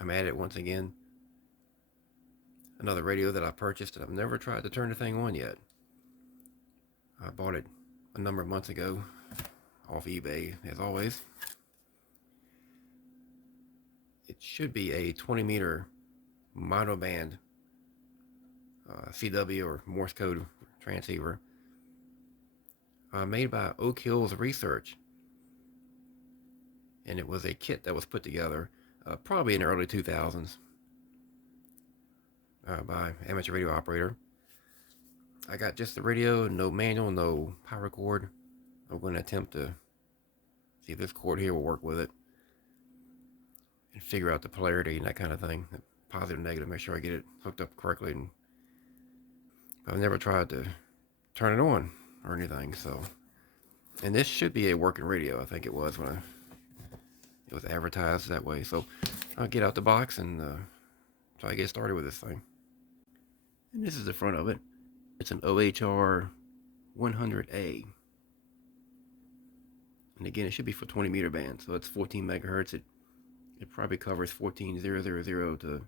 I'm at it once again. Another radio that I purchased, and I've never tried to turn the thing on yet. I bought it a number of months ago off eBay, as always. It should be a 20-meter mono band CW or Morse code transceiver made by Oak Hills Research. And it was a kit that was put together probably in the early 2000s by amateur radio operator. I got just the radio, no manual, no power cord. I'm going to attempt to see if this cord here will work with it and figure out the polarity and that kind of thing, positive, negative, make sure I get it hooked up correctly. And I've never tried to turn it on or anything, so. And this should be a working radio. I think it was when it was advertised that way. So I'll get out the box and try to get started with this thing. And this is the front of it. It's an OHR 100A. And again, it should be for 20 meter band, so it's 14 megahertz. It probably covers 14,000 to,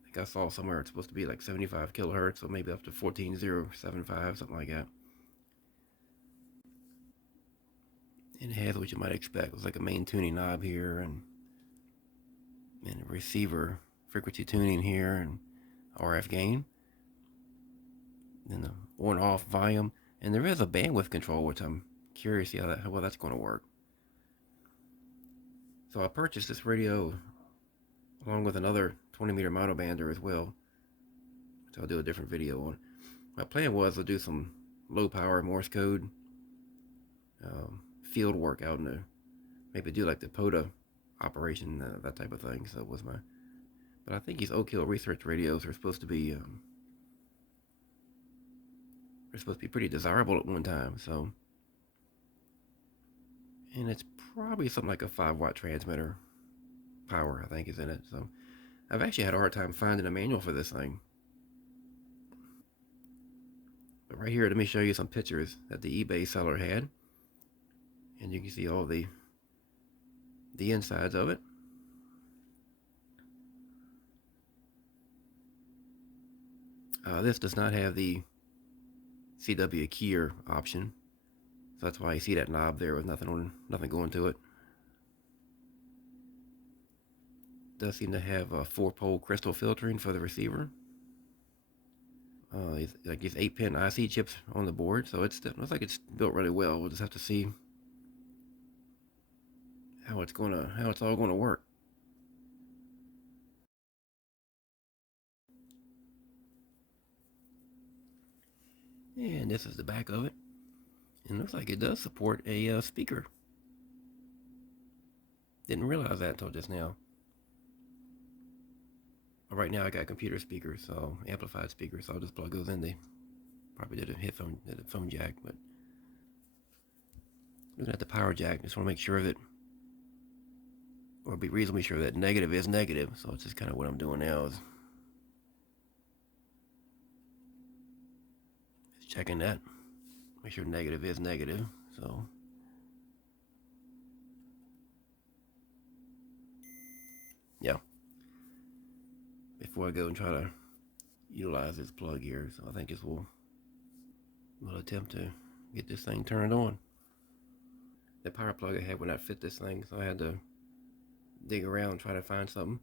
I think I saw somewhere it's supposed to be like 75 kilohertz, so maybe up to 14,075, something like that. And it has what you might expect. It's like a main tuning knob here, and a receiver frequency tuning here, and RF gain. Then the on-off volume, and there is a bandwidth control, which I'm curious to see how well that's going to work. So I purchased this radio along with another 20-meter monobander as well, which I'll do a different video on. My plan was to do some low-power Morse code field work out in the, maybe do like the POTA operation, that type of thing. So it was my, but I think these Oak Hill Research radios are supposed to be, they're supposed to be pretty desirable at one time. So, and it's probably something like a 5-watt transmitter power, I think, is in it. So I've actually had a hard time finding a manual for this thing. But right here, let me show you some pictures that the eBay seller had. And you can see all the insides of it. This does not have the CW keyer option, so that's why you see that knob there with nothing going to it. It does seem to have a 4-pole crystal filtering for the receiver. Like these 8-pin IC chips on the board, so it looks like it's built really well. We'll just have to see how it's all gonna work. And this is the back of it. And it looks like it does support a speaker. Didn't realize that until just now. But right now I got computer speakers, so amplified speakers, so I'll just plug those in. They probably did a phone jack, but looking at the power jack, just want to make sure that, or be reasonably sure that negative is negative. So it's just kind of what I'm doing now is checking that, make sure negative is negative. So yeah, before I go and try to utilize this plug here, so I think this will attempt to get this thing turned on. The power plug I had would not fit this thing, so I had to dig around and try to find something.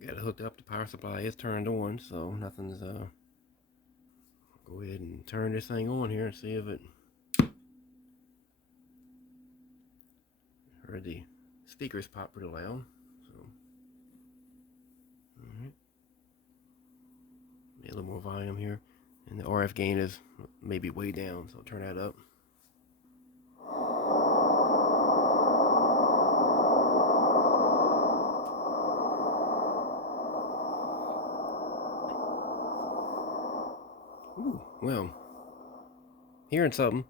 Got it hooked up. The power supply is turned on, so nothing's. Go ahead and turn this thing on here and see if it. Heard the speakers pop pretty loud. So, all right. A little more volume here, and the RF gain is maybe way down, so I'll turn that up. Ooh, well, hearing something.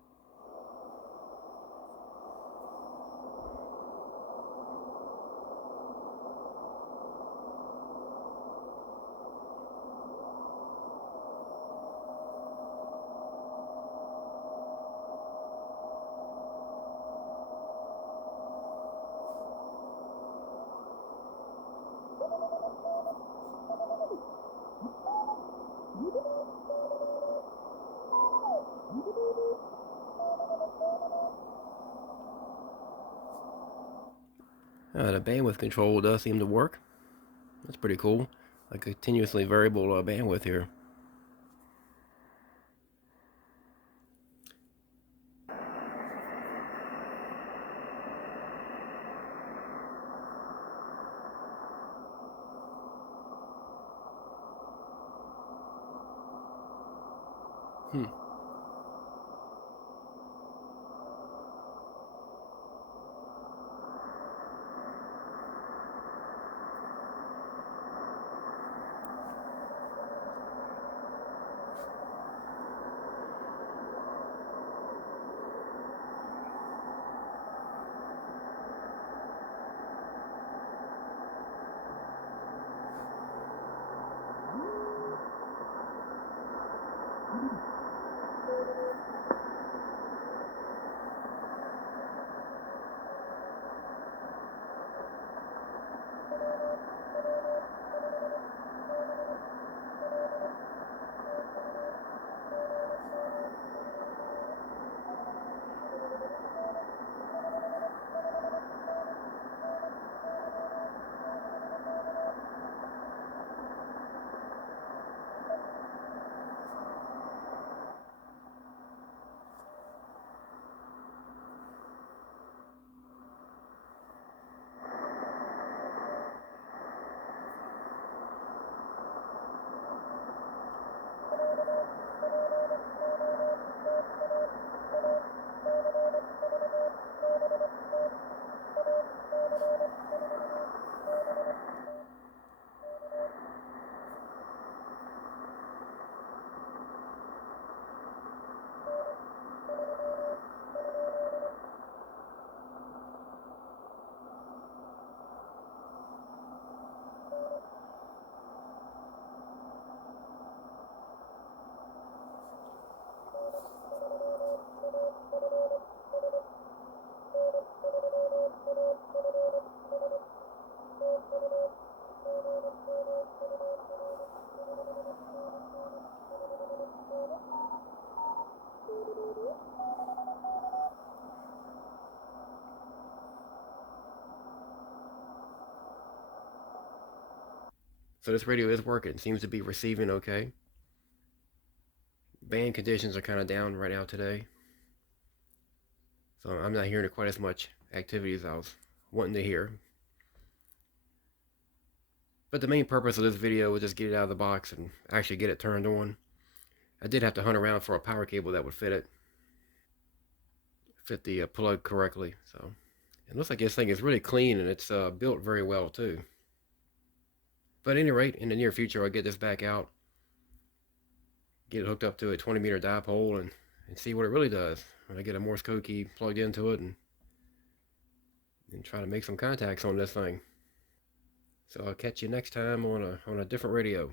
The bandwidth control does seem to work. That's pretty cool. A continuously variable bandwidth here. Hmm. So this radio is working. Seems to be receiving okay. Band conditions are kind of down right now today. So I'm not hearing quite as much activity as I was wanting to hear. But the main purpose of this video was just get it out of the box and actually get it turned on. I did have to hunt around for a power cable that would fit the plug correctly. So it looks like this thing is really clean and it's built very well too. But at any rate, in the near future, I'll get this back out, get it hooked up to a 20-meter dipole, and see what it really does. When I get a Morse code key plugged into it and try to make some contacts on this thing. So I'll catch you next time on a different radio.